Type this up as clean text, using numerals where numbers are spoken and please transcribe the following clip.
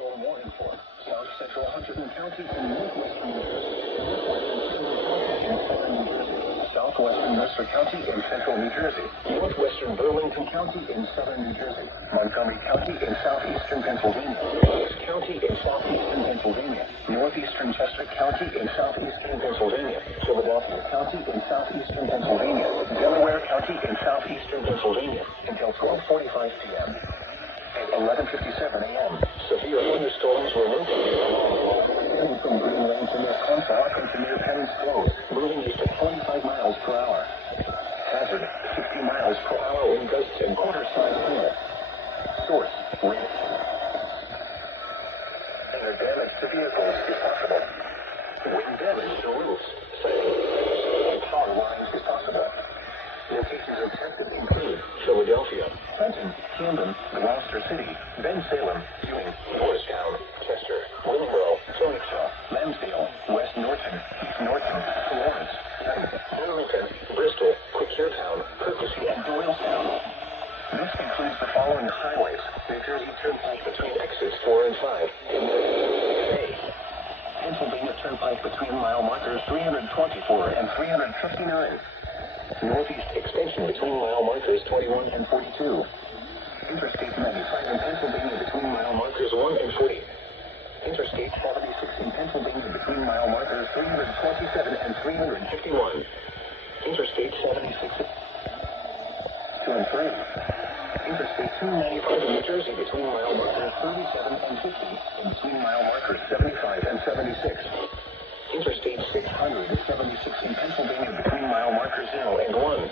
thunderstorm warning for south central Hutchinson County and northwestern New Jersey, northwestern Mercer County in central New Jersey, northwestern Burlington County in southern New Jersey, Montgomery County in southeastern Pennsylvania, Bucks County in southeastern Pennsylvania, northeastern Chester County in southeastern Pennsylvania, Philadelphia County in southeastern Pennsylvania, Delaware County in southeastern Pennsylvania until 12:45 p.m. At 11:57 a.m., severe thunderstorms were located along the road from Greenland to near Comstock and to near Penn's Close, moving east at 25 miles per hour. Hazard, 60 miles per hour wind gusts and quarter-size hail. Source, wind. Minor damage to vehicles is possible. Wind damage to roofs, siding, power lines is possible. Locations affected include Philadelphia, Trenton, Camden, Gloucester City, Bensalem, Ewing, Morristown, Chester, Willingboro, Sonicsaw, Lansdale, West Norton, East Norton, Lawrence, Burlington, Bristol, Quakertown, Percy, and Doylestown. This includes the following highways: New Jersey Turnpike between exits 4 and 5. A. Pennsylvania Turnpike between mile markers 324 and 359. Northeast extension between mile markers 21 and 42. Interstate 95 in Pennsylvania between mile markers 1 and 40. Interstate 76 in Pennsylvania between mile markers 327 and 351. Interstate 76 2 and 3. Interstate 295 in New Jersey between mile markers 37 and 50 and between mile markers 75 and 76. Interstate 676 in Pennsylvania between mile markers 0 and 1.